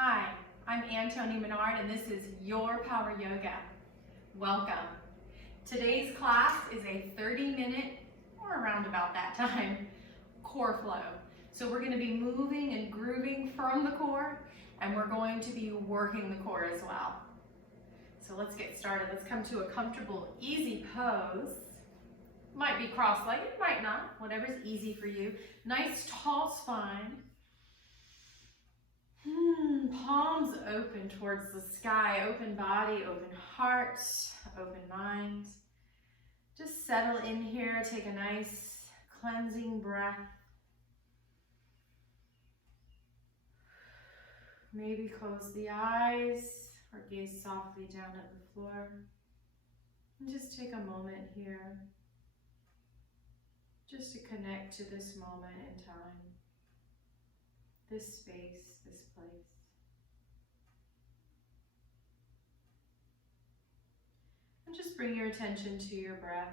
Hi, I'm Toni Minard and this is Your Power Yoga. Welcome. Today's class is a 30-minute, or around about that time, core flow. So we're going to be moving and grooving from the core, and we're going to be working the core as well. So let's get started. Let's come to a comfortable, easy pose. Might be cross-legged, might not, whatever's easy for you. Nice tall spine. Palms open towards the sky, open body, open heart, open mind. Just settle in here, take a nice cleansing breath. Maybe close the eyes or gaze softly down at the floor. And just take a moment here, just to connect to this moment in time, this space, this place. And just bring your attention to your breath.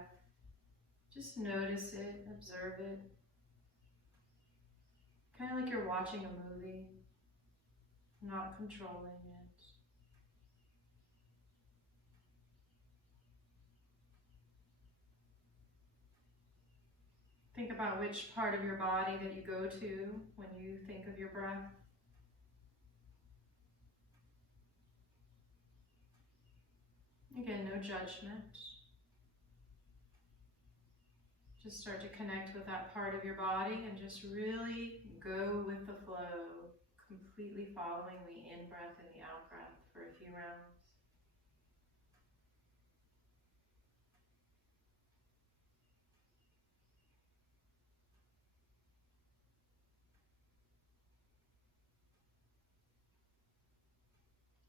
Just notice it, observe it. Kind of like you're watching a movie, not controlling it. Think about which part of your body that you go to when you think of your breath. Again, no judgment. Just start to connect with that part of your body and just really go with the flow, completely following the in-breath and the out-breath for a few rounds.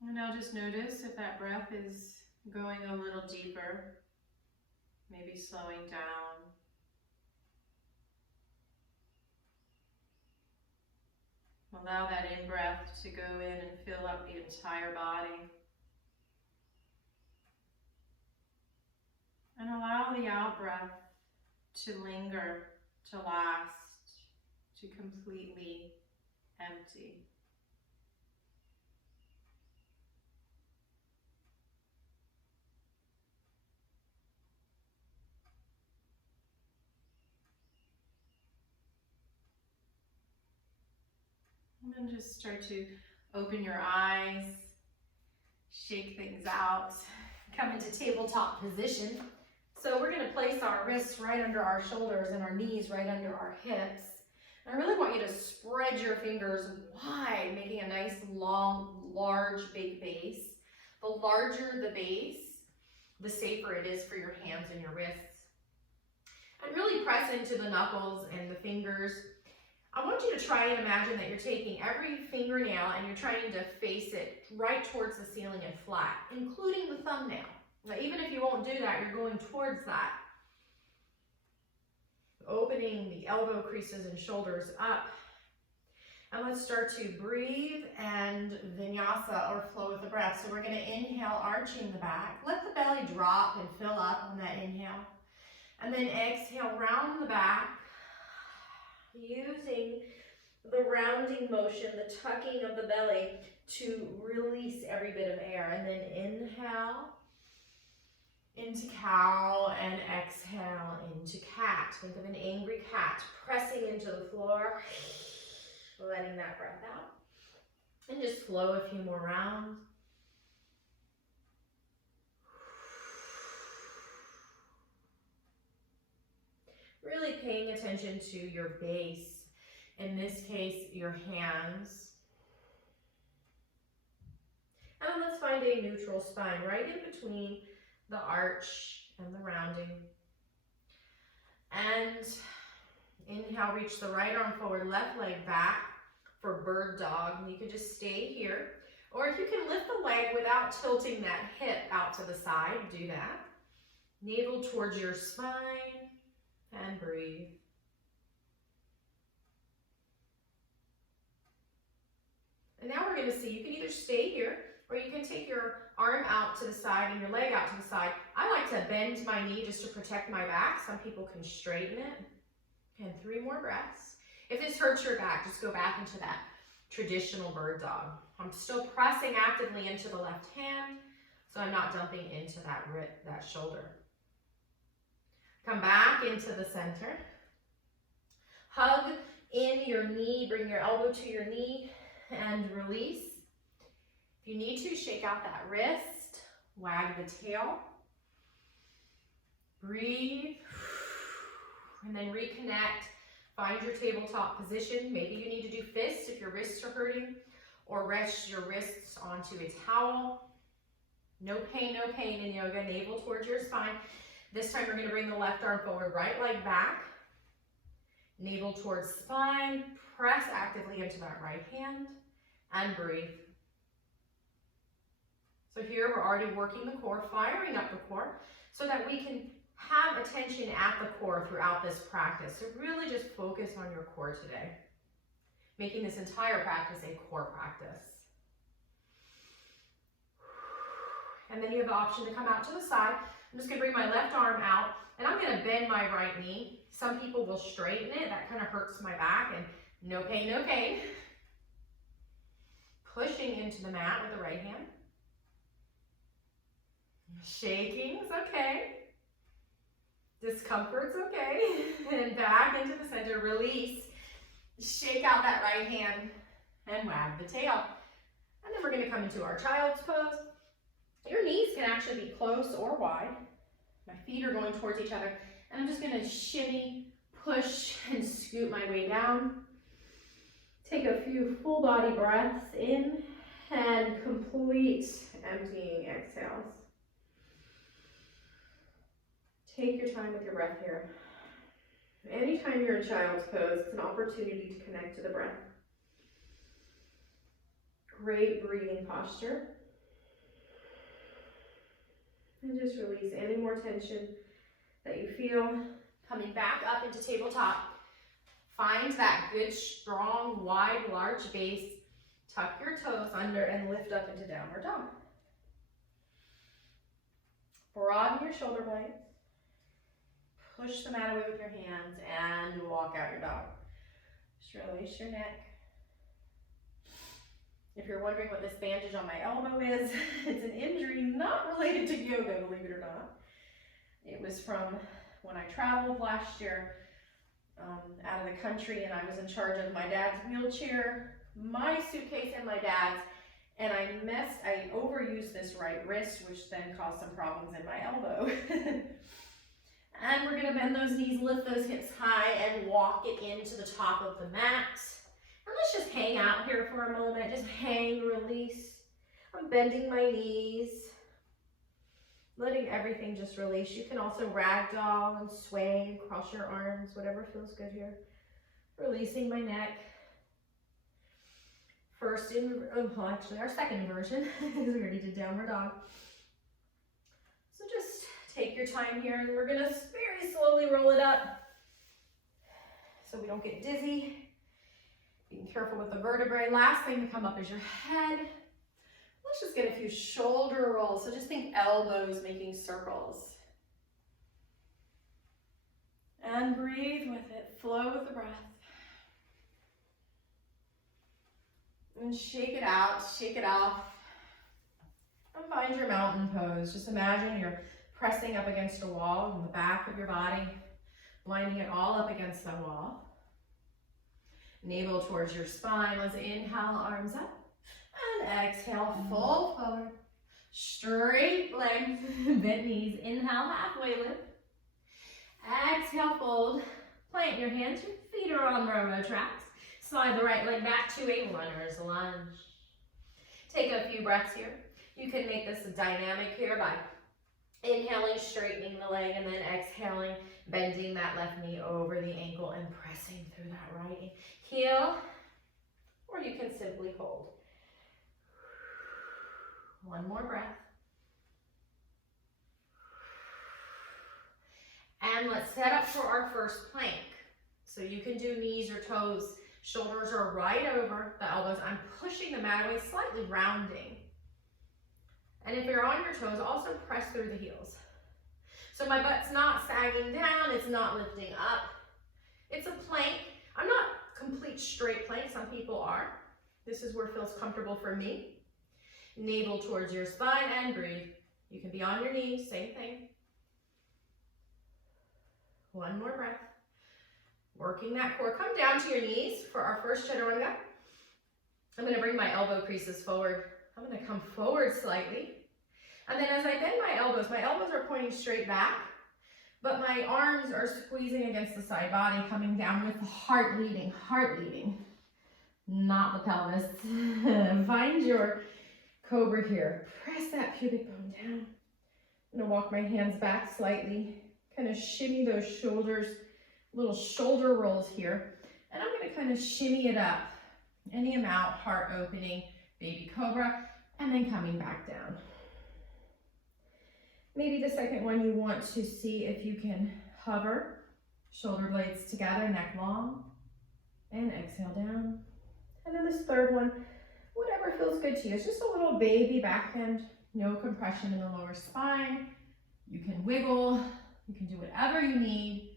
And now just notice if that breath is going a little deeper, maybe slowing down. Allow that in-breath to go in and fill up the entire body. And allow the out-breath to linger, to last, to completely empty. And then just start to open your eyes, shake things out, come into tabletop position. So we're going to place our wrists right under our shoulders and our knees right under our hips. And I really want you to spread your fingers wide, making a nice, long, large, big base. The larger the base, the safer it is for your hands and your wrists. And really press into the knuckles and the fingers. I want you to try and imagine that you're taking every fingernail and you're trying to face it right towards the ceiling and flat, including the thumbnail. Now, even if you won't do that, you're going towards that. Opening the elbow creases and shoulders up. And let's start to breathe and vinyasa, or flow with the breath. So we're going to inhale, arching the back. Let the belly drop and fill up on that inhale. And then exhale, round the back. Using the rounding motion, the tucking of the belly to release every bit of air. And then inhale into cow and exhale into cat. Think of an angry cat pressing into the floor, letting that breath out. And just flow a few more rounds. Really paying attention to your base, in this case, your hands. And then let's find a neutral spine right in between the arch and the rounding. And inhale, reach the right arm forward, left leg back for bird dog. And you can just stay here. Or if you can lift the leg without tilting that hip out to the side, do that. Navel towards your spine. And breathe. And now we're going to see, you can either stay here or you can take your arm out to the side and your leg out to the side. I like to bend my knee just to protect my back. Some people can straighten it. And 3 more breaths. If this hurts your back, just go back into that traditional bird dog. I'm still pressing actively into the left hand, so I'm not dumping into that shoulder. Come back into the center. Hug in your knee, bring your elbow to your knee and release. If you need to, shake out that wrist, wag the tail. Breathe, and then reconnect. Find your tabletop position. Maybe you need to do fists if your wrists are hurting, or rest your wrists onto a towel. No pain in yoga. Navel towards your spine. This time we're going to bring the left arm forward, right leg back. Navel towards spine. Press actively into that right hand and breathe. So here we're already working the core, firing up the core so that we can have attention at the core throughout this practice. So really just focus on your core today, making this entire practice a core practice. And then you have the option to come out to the side. I'm just going to bring my left arm out, and I'm going to bend my right knee. Some people will straighten it. That kind of hurts my back, and no pain, no gain. Pushing into the mat with the right hand. Shaking is okay. Discomfort's okay. And back into the center, release. Shake out that right hand and wag the tail. And then we're going to come into our child's pose. Your knees can actually be close or wide. My feet are going towards each other. And I'm just going to shimmy, push, and scoot my way down. Take a few full body breaths in and complete emptying exhales. Take your time with your breath here. Anytime you're in child's pose, it's an opportunity to connect to the breath. Great breathing posture. And just release any more tension that you feel. Coming back up into tabletop. Find that good, strong, wide, large base. Tuck your toes under and lift up into downward dog. Broaden your shoulder blades. Push the mat away with your hands and walk out your dog. Just release your neck. If you're wondering what this bandage on my elbow is, it's an injury not related to yoga, believe it or not. It was from when I traveled last year out of the country, and I was in charge of my dad's wheelchair, my suitcase, and my dad's. And I overused this right wrist, which then caused some problems in my elbow. And we're going to bend those knees, lift those hips high, and walk it into the top of the mat. And let's just hang out here for a moment. Just hang, release. I'm bending my knees, letting everything just release. You can also ragdoll and sway and cross your arms, whatever feels good here. Releasing my neck. Our second inversion is we already did downward dog. So just take your time here, and we're gonna very slowly roll it up so we don't get dizzy. Being careful with the vertebrae. Last thing to come up is your head. Let's just get a few shoulder rolls. So just think elbows making circles. And breathe with it. Flow with the breath. And shake it out, shake it off. And find your mountain pose. Just imagine you're pressing up against a wall in the back of your body, lining it all up against the wall. Navel towards your spine. Let's inhale, arms up. And exhale, fold forward. Straight legs, bent knees. Inhale, halfway lift. Exhale, fold. Plant your hands. Your feet are on row tracks. Slide the right leg back to a runner's lunge. Take a few breaths here. You can make this dynamic here by inhaling, straightening the leg, and then exhaling, bending that left knee over the ankle and pressing through that right heel. Or you can simply hold. One more breath. And let's set up for our first plank. So you can do knees or toes. Shoulders are right over the elbows. I'm pushing the mat away, slightly rounding. And if you're on your toes, also press through the heels. So my butt's not sagging down, it's not lifting up. It's a plank. I'm not complete straight plank, some people are. This is where it feels comfortable for me. Navel towards your spine and breathe. You can be on your knees, same thing. One more breath. Working that core. Come down to your knees for our first chaturanga. I'm going to bring my elbow creases forward. I'm going to come forward slightly. And then as I bend my elbows are pointing straight back, but my arms are squeezing against the side body, coming down with the heart leading, not the pelvis. Find your cobra here. Press that pubic bone down. I'm going to walk my hands back slightly, kind of shimmy those shoulders, little shoulder rolls here. And I'm going to kind of shimmy it up, any amount, heart opening, baby cobra, and then coming back down. Maybe the second one you want to see if you can hover, shoulder blades together, neck long, and exhale down. And then this third one, whatever feels good to you. It's just a little baby back bend, no compression in the lower spine. You can wiggle, you can do whatever you need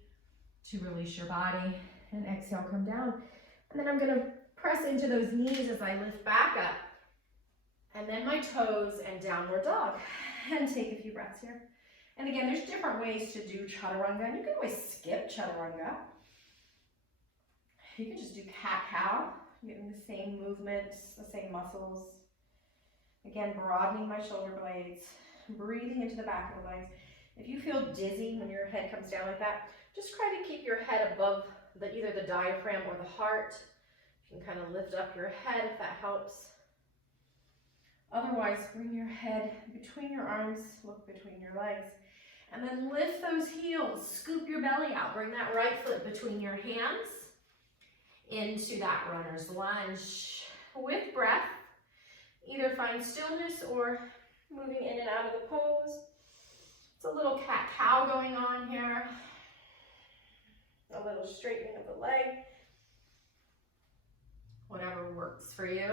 to release your body, and exhale, come down. And then I'm gonna press into those knees as I lift back up, and then my toes and downward dog. And take a few breaths here. And again, there's different ways to do chaturanga, and you can always skip chaturanga. You can just do cat-cow, getting the same movements, the same muscles. Again, broadening my shoulder blades, breathing into the back of the legs. If you feel dizzy when your head comes down like that, just try to keep your head above either the diaphragm or the heart. You can kind of lift up your head if that helps. Otherwise, bring your head between your arms, look between your legs, and then lift those heels, scoop your belly out, bring that right foot between your hands into that runner's lunge. With breath, either find stillness or moving in and out of the pose. It's a little cat-cow going on here, a little straightening of the leg, whatever works for you.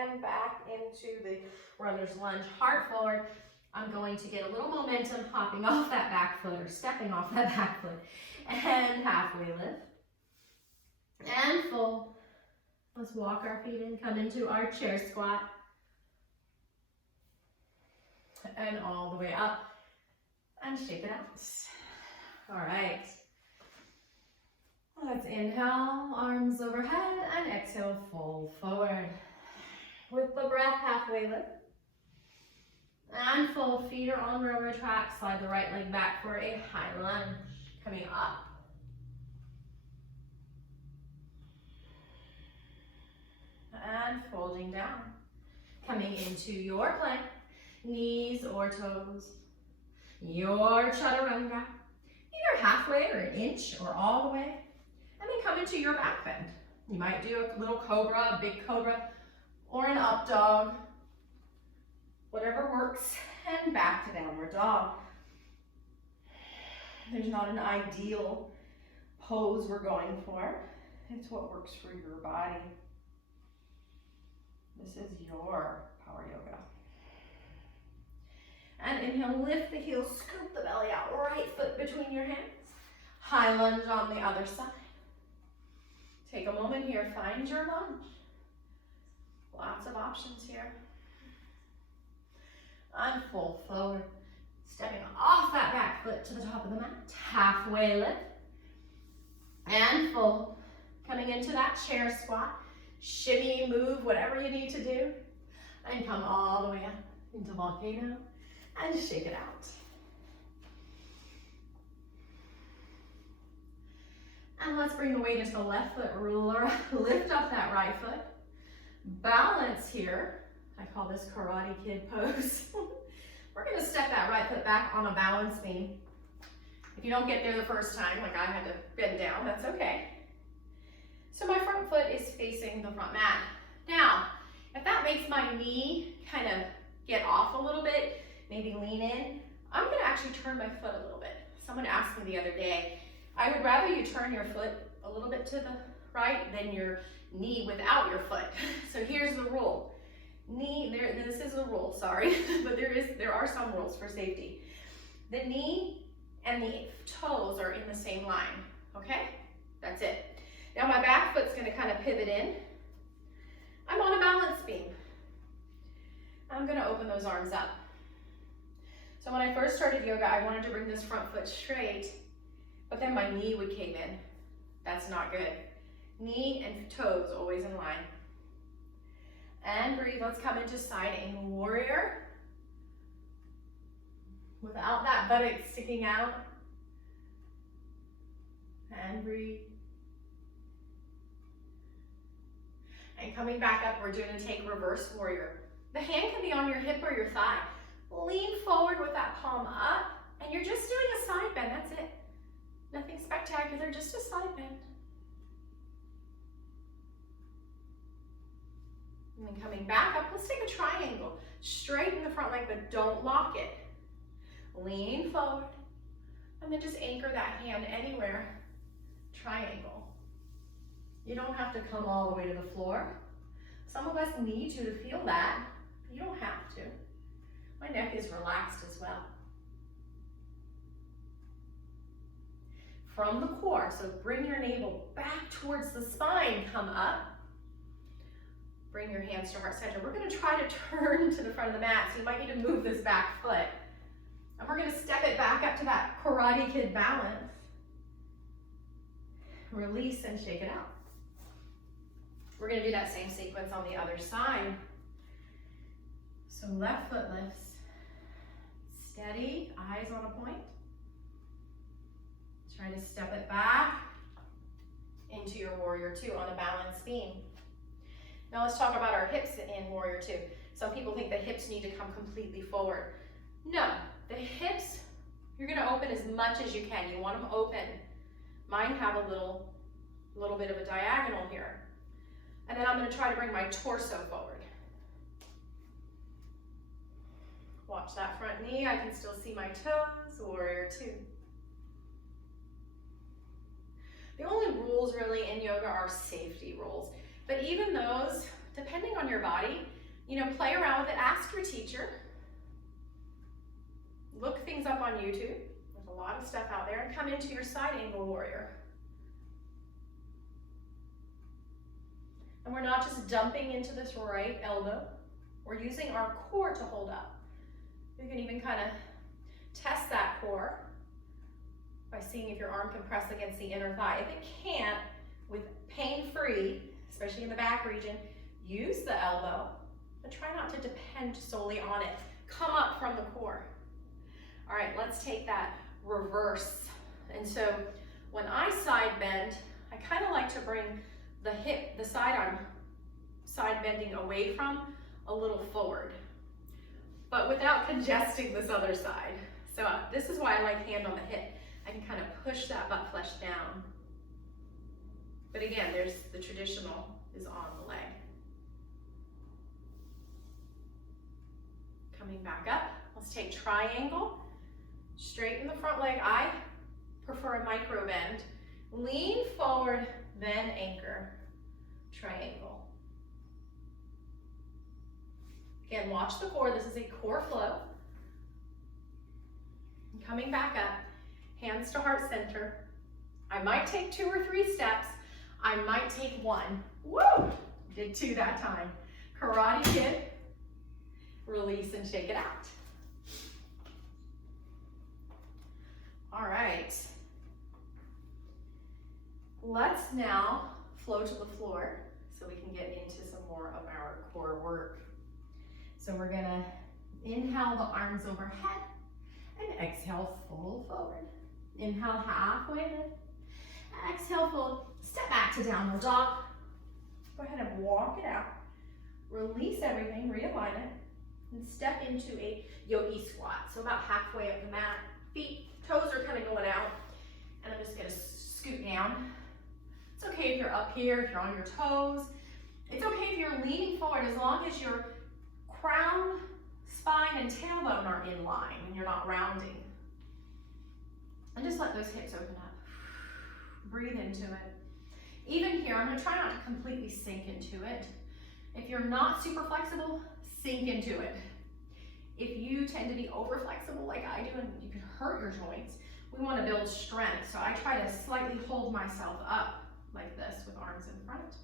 And back into the runner's lunge, heart forward. I'm going to get a little momentum hopping off that back foot or stepping off that back foot. And halfway lift. And full. Let's walk our feet in, come into our chair squat. And all the way up. And shake it out. All right. Let's inhale, arms overhead, and exhale, fold forward. With the breath, halfway lift. And full, feet are on railroad track. Slide the right leg back for a high lunge. Coming up. And folding down. Coming into your plank. Knees or toes. Your chaturanga. Either halfway or an inch or all the way. And then come into your back bend. You might do a little cobra, a big cobra, or an up dog, whatever works, and back to downward dog. There's not an ideal pose we're going for. It's what works for your body. This is your power yoga. And inhale, lift the heels, scoop the belly out, right foot between your hands. High lunge on the other side. Take a moment here, find your lunge. Lots of options here. And fold forward. Stepping off that back foot to the top of the mat. Halfway lift. And full. Coming into that chair squat. Shimmy, move, whatever you need to do. And come all the way up into volcano. And shake it out. And let's bring the weight into the left foot. Lift up that right foot. Balance here. I call this Karate Kid pose. We're going to step that right foot back on a balance beam. If you don't get there the first time, like I had to bend down, that's okay. So my front foot is facing the front mat. Now, if that makes my knee kind of get off a little bit, maybe lean in, I'm going to actually turn my foot a little bit. Someone asked me the other day, I would rather you turn your foot a little bit to the right than your knee without your foot. So here's the rule. This is a rule, sorry, but there are some rules for safety. The knee and the toes are in the same line, okay? That's it. Now my back foot's gonna kind of pivot in. I'm gonna open those arms up. So when I first started yoga, I wanted to bring this front foot straight, but then my knee would cave in. That's not good. Knee and toes always in line. And breathe, let's come into side angle warrior. Without that buttock sticking out. And breathe. And coming back up, we're gonna take reverse warrior. The hand can be on your hip or your thigh. Lean forward with that palm up, and you're just doing a side bend, that's it. Nothing spectacular, just a side bend. And then coming back up, let's take a triangle. Straighten the front leg, but don't lock it. Lean forward, and then just anchor that hand anywhere. Triangle. You don't have to come all the way to the floor. Some of us need you to feel that. You don't have to. My neck is relaxed as well. From the core, so bring your navel back towards the spine, come up. Bring your hands to heart center. We're gonna try to turn to the front of the mat, so you might need to move this back foot. And we're gonna step it back up to that Karate Kid balance. Release and shake it out. We're gonna do that same sequence on the other side. So left foot lifts. Steady, eyes on a point. Try to step it back into your warrior two on a balanced beam. Now let's talk about our hips in warrior two. Some people think the hips need to come completely forward. No, the hips, you're gonna open as much as you can. You want them open. Mine have a little bit of a diagonal here. And then I'm gonna try to bring my torso forward. Watch that front knee, I can still see my toes, warrior two. The only rules really in yoga are safety rules. But even those, depending on your body, play around with it, ask your teacher. Look things up on YouTube. There's a lot of stuff out there, and come into your side angle warrior. And we're not just dumping into this right elbow. We're using our core to hold up. You can even kind of test that core by seeing if your arm can press against the inner thigh. If it can't, with pain-free, especially in the back region, use the elbow, but try not to depend solely on it. Come up from the core. All right, let's take that reverse. And so when I side bend, I kind of like to bring the hip, the side I'm side bending away from, a little forward, but without congesting this other side. So this is why I like hand on the hip. I can kind of push that butt flesh down. But again, there's the traditional is on the leg. Coming back up, let's take triangle. Straighten the front leg. I prefer a micro bend. Lean forward, then anchor. Triangle. Again, watch the core. This is a core flow. Coming back up, hands to heart center. I might take 2 or 3 steps. I might take 1. Woo! Did 2 that time. Karate Kid. Release and shake it out. All right. Let's now flow to the floor so we can get into some more of our core work. So we're gonna inhale the arms overhead and exhale, fold forward. Inhale, halfway lift. Exhale, fold. Step back to downward dog. Go ahead and walk it out. Release everything, realign it, and step into a yogi squat. So about halfway up the mat. Feet, toes are kind of going out. And I'm just gonna scoot down. It's okay if you're up here, if you're on your toes. It's okay if you're leaning forward as long as your crown, spine, and tailbone are in line and you're not rounding. And just let those hips open up. Breathe into it. Even here, I'm gonna try not to completely sink into it. If you're not super flexible, sink into it. If you tend to be over flexible like I do and you can hurt your joints, we wanna build strength. So I try to slightly hold myself up like this with arms in front.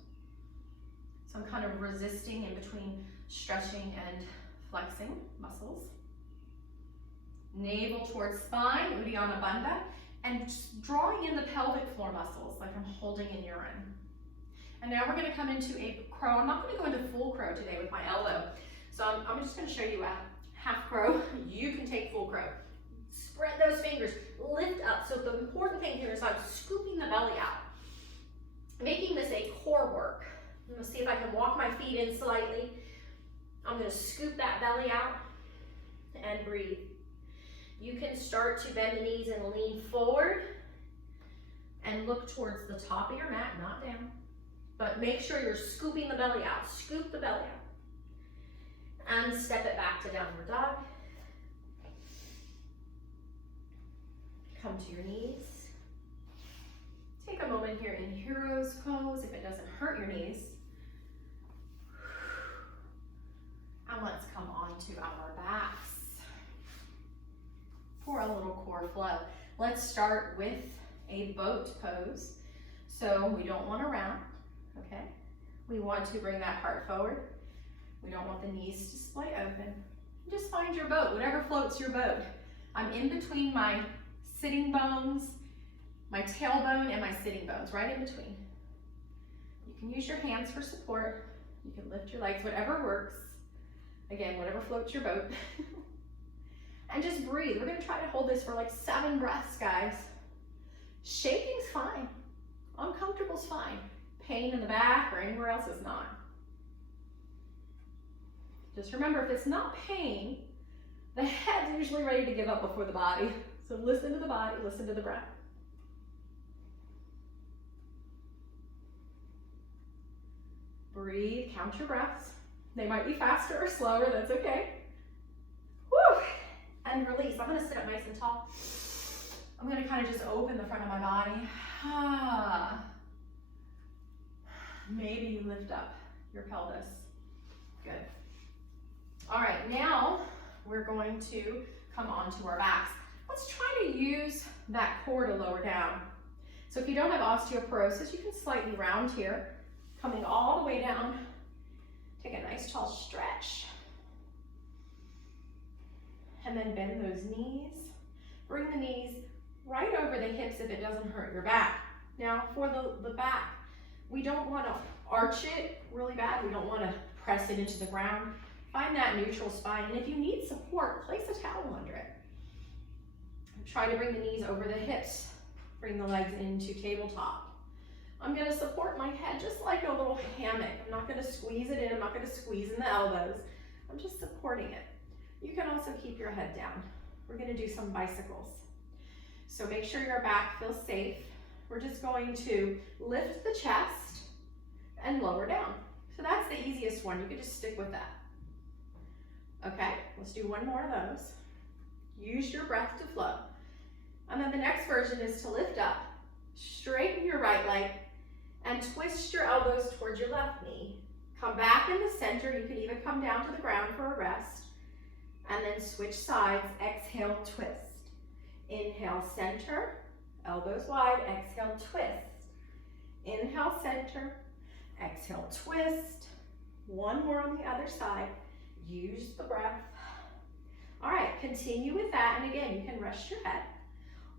So I'm kind of resisting in between stretching and flexing muscles. Navel towards spine, Uddiyana Bandha, and just drawing in the pelvic floor muscles like I'm holding in urine. And now we're going to come into a crow. I'm not going to go into full crow today with my elbow. So I'm just going to show you a half crow. You can take full crow. Spread those fingers, lift up. So the important thing here is I'm scooping the belly out, making this a core work. I'm going to see if I can walk my feet in slightly. I'm going to scoop that belly out and breathe. You can start to bend the knees and lean forward and look towards the top of your mat, not down. But make sure you're scooping the belly out. Scoop the belly out. And step it back to downward dog. Come to your knees. Take a moment here in hero's pose if it doesn't hurt your knees. And let's come on to our backs for a little core flow. Let's start with a boat pose. So we don't want to round, okay? We want to bring that heart forward. We don't want the knees to splay open. Just find your boat, whatever floats your boat. I'm in between my sitting bones, my tailbone, and my sitting bones, right in between. You can use your hands for support. You can lift your legs, whatever works. Again, whatever floats your boat. And just breathe. We're going to try to hold this for like 7 breaths, guys. Shaking's fine. Uncomfortable's fine. Pain in the back or anywhere else is not. Just remember, if it's not pain, the head's usually ready to give up before the body. So listen to the body, listen to the breath. Breathe, count your breaths. They might be faster or slower, that's okay. Woo! And release. I'm going to sit up nice and tall. I'm going to kind of just open the front of my body. Maybe you lift up your pelvis. Good. All right, now we're going to come onto our backs. Let's try to use that core to lower down. So if you don't have osteoporosis, you can slightly round here, coming all the way down. Take a nice tall stretch. And then bend those knees. Bring the knees right over the hips if it doesn't hurt your back. Now for the back, we don't want to arch it really bad. We don't want to press it into the ground. Find that neutral spine. And if you need support, place a towel under it. Try to bring the knees over the hips. Bring the legs into tabletop. I'm going to support my head just like a little hammock. I'm not going to squeeze it in. I'm not going to squeeze in the elbows. I'm just supporting it. You can also keep your head down. We're going to do some bicycles. So make sure your back feels safe. We're just going to lift the chest and lower down. So that's the easiest one. You can just stick with that. Okay, let's do one more of those. Use your breath to flow. And then the next version is to lift up, straighten your right leg, and twist your elbows towards your left knee. Come back in the center. You can even come down to the ground for a rest. And then switch sides. Exhale, twist. Inhale, center. Elbows wide. Exhale, twist. Inhale, center. Exhale, twist. One more on the other side. Use the breath. All right, continue with that. And again, you can rest your head.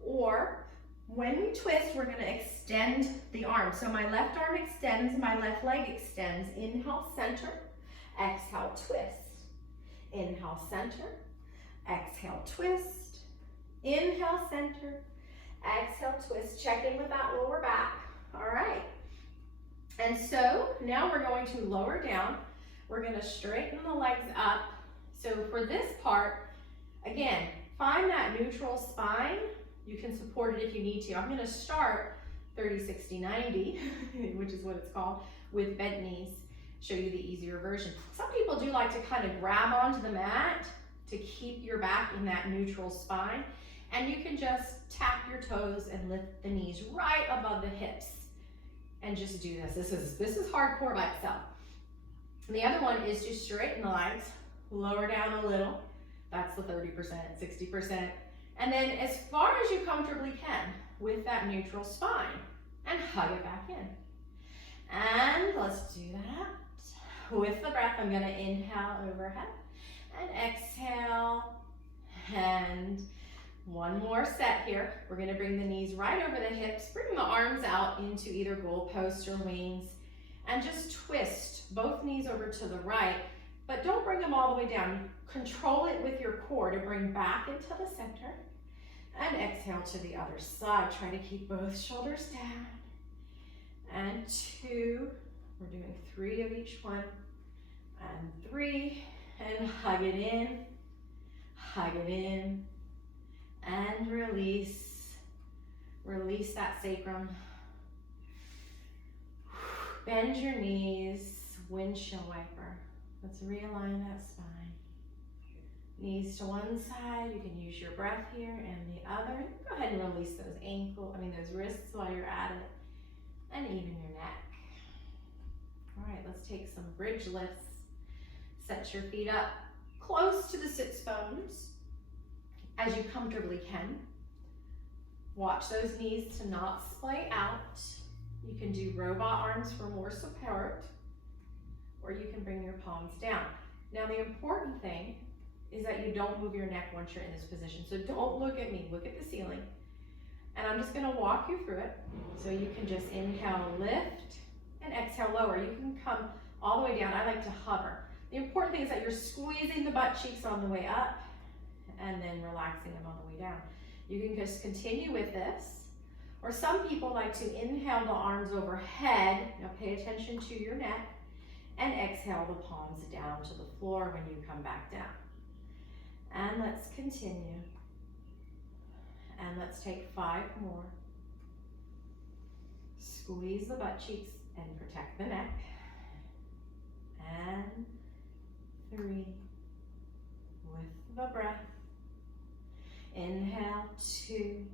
Or when we twist, we're going to extend the arm. So my left arm extends, my left leg extends. Inhale, center. Exhale, twist. Inhale, center. Exhale, twist. Inhale, center. Exhale, twist. Check in with that lower back. All right. And so now we're going to lower down. We're going to straighten the legs up. So for this part, again, find that neutral spine. You can support it if you need to. I'm going to start 30, 60, 90, which is what it's called, with bent knees. Show you the easier version. Some people do like to kind of grab onto the mat to keep your back in that neutral spine. And you can just tap your toes and lift the knees right above the hips. And just do this. This is hardcore by itself. And the other one is to straighten the legs, lower down a little. That's the 30%, 60%. And then as far as you comfortably can with that neutral spine, and hug it back in. And let's do that. With the breath, I'm going to inhale overhead and exhale, and one more set here. We're gonna bring the knees right over the hips, bring the arms out into either goalposts or wings, and just twist both knees over to the right, but don't bring them all the way down. Control it with your core to bring back into the center, and exhale to the other side. Try to keep both shoulders down, and 2, we're doing 3 of each one, and 3, and hug it in, and release. Release that sacrum. Bend your knees, windshield wiper. Let's realign that spine. Knees to one side, you can use your breath here, and the other. Go ahead and release those wrists while you're at it, and even your neck. All right, let's take some bridge lifts. Set your feet up close to the sits bones as you comfortably can. Watch those knees to not splay out. You can do robot arms for more support, or you can bring your palms down. Now the important thing is that you don't move your neck once you're in this position. So don't look at me, look at the ceiling. And I'm just gonna walk you through it. So you can just inhale, lift, and exhale, lower. You can come all the way down. I like to hover. The important thing is that you're squeezing the butt cheeks on the way up and then relaxing them on the way down. You can just continue with this. Or some people like to inhale the arms overhead. Now pay attention to your neck, and exhale the palms down to the floor when you come back down. And let's continue. And let's take 5 more. Squeeze the butt cheeks and protect the neck. And 3. With the breath. Inhale, 2.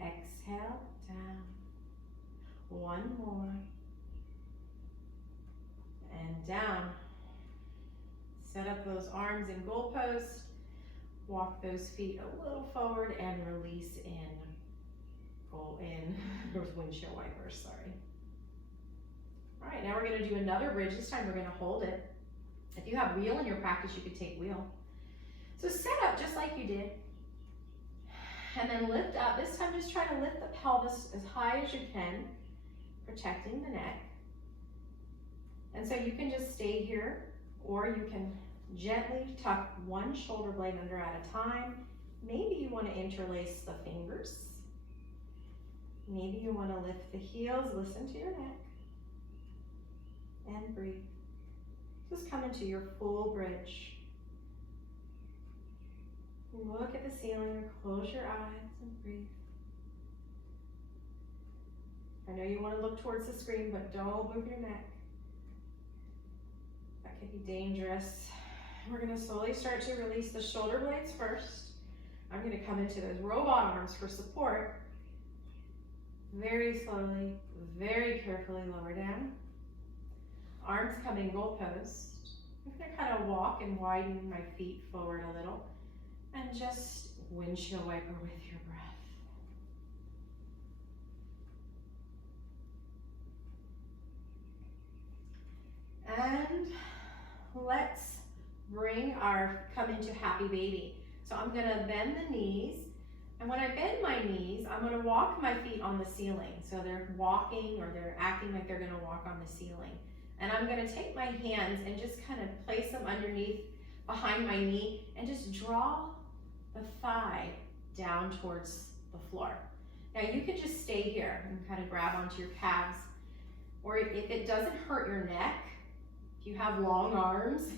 Exhale, down. 1 more. And down. Set up those arms in goalpost. Walk those feet a little forward and release in. Go in. There's windshield wipers, sorry. All right, now we're gonna do another bridge. This time we're gonna hold it. If you have wheel in your practice, you could take wheel. So set up just like you did. And then lift up. This time just try to lift the pelvis as high as you can, protecting the neck. And so you can just stay here, or you can gently tuck one shoulder blade under at a time. Maybe you want to interlace the fingers. Maybe you want to lift the heels, listen to your neck, and breathe. Just come into your full bridge. Look at the ceiling or close your eyes and breathe. I know you want to look towards the screen, but don't move your neck. That could be dangerous. We're going to slowly start to release the shoulder blades first. I'm going to come into those robot arms for support. Very slowly, very carefully lower down. Arms coming goalpost. I'm going to kind of walk and widen my feet forward a little. And just windshield wiper with your breath. And let's come into happy baby. So I'm gonna bend the knees. And when I bend my knees, I'm gonna walk my feet on the ceiling. So they're walking, or they're acting like they're gonna walk on the ceiling. And I'm gonna take my hands and just kind of place them underneath, behind my knee, and just draw the thigh down towards the floor. Now you could just stay here and kind of grab onto your calves, or if it doesn't hurt your neck, if you have long arms,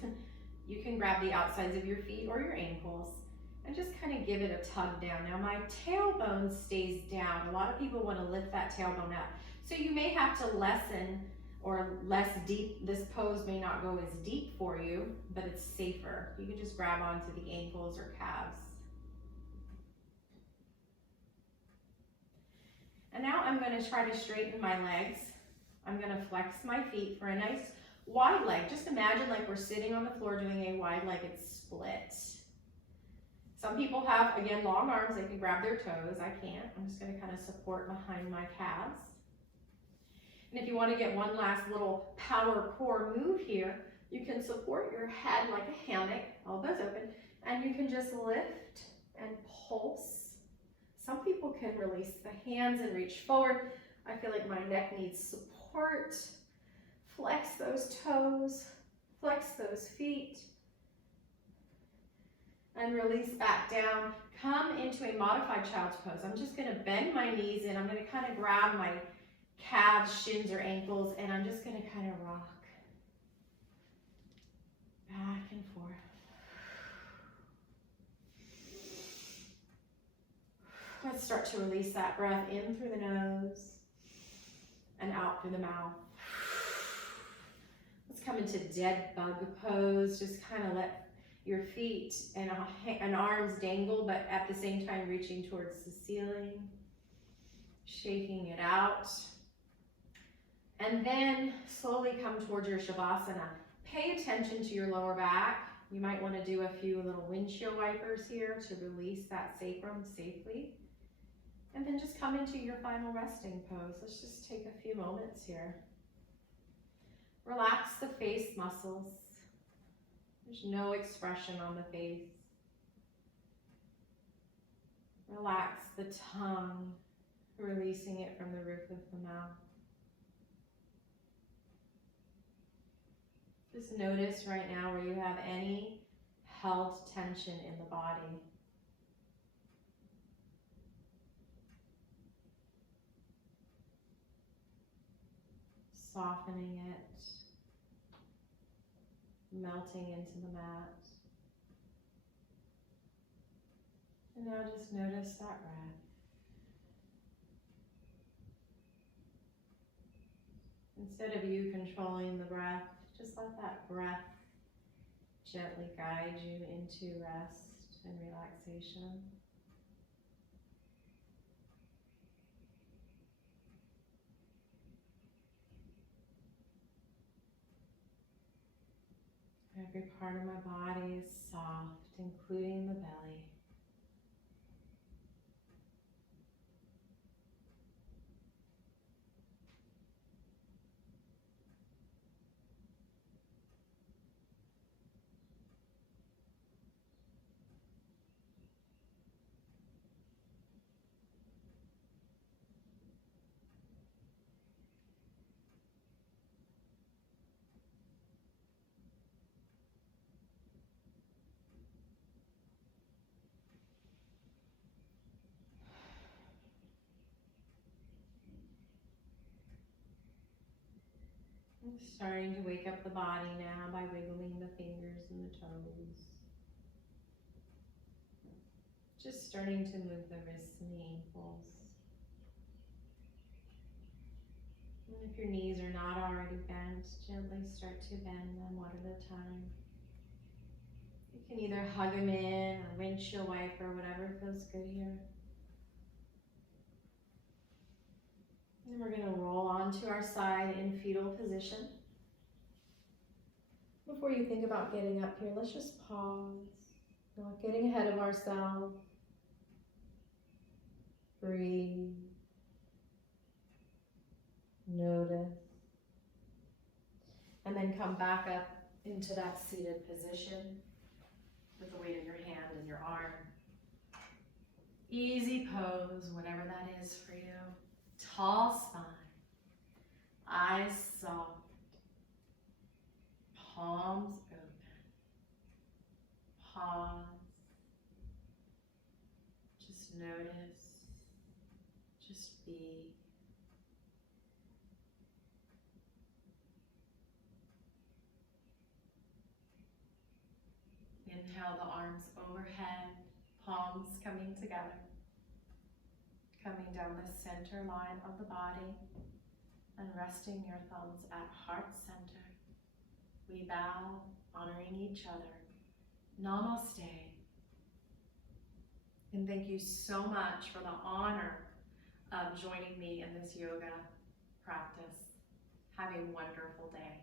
you can grab the outsides of your feet or your ankles and just kind of give it a tug down. Now my tailbone stays down. A lot of people want to lift that tailbone up. So you may have to lessen or less deep. This pose may not go as deep for you, but it's safer. You can just grab onto the ankles or calves. And now I'm going to try to straighten my legs. I'm going to flex my feet for a nice wide leg. Just imagine like we're sitting on the floor doing a wide-legged split. Some people have, again, long arms. They can grab their toes. I can't. I'm just going to kind of support behind my calves. And if you want to get one last little power core move here, You can support your head like a hammock, elbows open, and you can just lift and pulse. Some people can release the hands and reach forward. I feel like my neck needs support. Flex those toes, flex those feet, and release back down. Come into a modified child's pose. I'm just gonna bend my knees in. I'm gonna kind of grab my calves, shins, or ankles, and I'm just gonna kind of rock back and forth. Let's start to release that breath in through the nose and out through the mouth. Let's come into dead bug pose. Just kind of let your feet and arms dangle, but at the same time reaching towards the ceiling, shaking it out. And then slowly come towards your Shavasana. Pay attention to your lower back. You might want to do a few little windshield wipers here to release that sacrum safely. And then just come into your final resting pose. Let's just take a few moments here. Relax the face muscles. There's no expression on the face. Relax the tongue, releasing it from the roof of the mouth. Just notice right now where you have any held tension in the body. Softening it, melting into the mat. And now just notice that breath. Instead of you controlling the breath, just let that breath gently guide you into rest and relaxation. Every part of my body is soft, including the belly. I'm starting to wake up the body now by wiggling the fingers and the toes. Just starting to move the wrists and the ankles. And if your knees are not already bent, gently start to bend them one at a time. You can either hug them in or windshield wiper, whatever feels good here. And we're going to roll onto our side in fetal position. Before you think about getting up here, let's just pause. Not getting ahead of ourselves. Breathe. Notice. And then come back up into that seated position with the weight of your hand and your arm. Easy pose, whatever that is for you. Tall spine, eyes soft, palms open, pause, just notice, just be. Inhale the arms overhead, palms coming together. Coming down the center line of the body and resting your thumbs at heart center. We bow, honoring each other. Namaste. And thank you so much for the honor of joining me in this yoga practice. Have a wonderful day.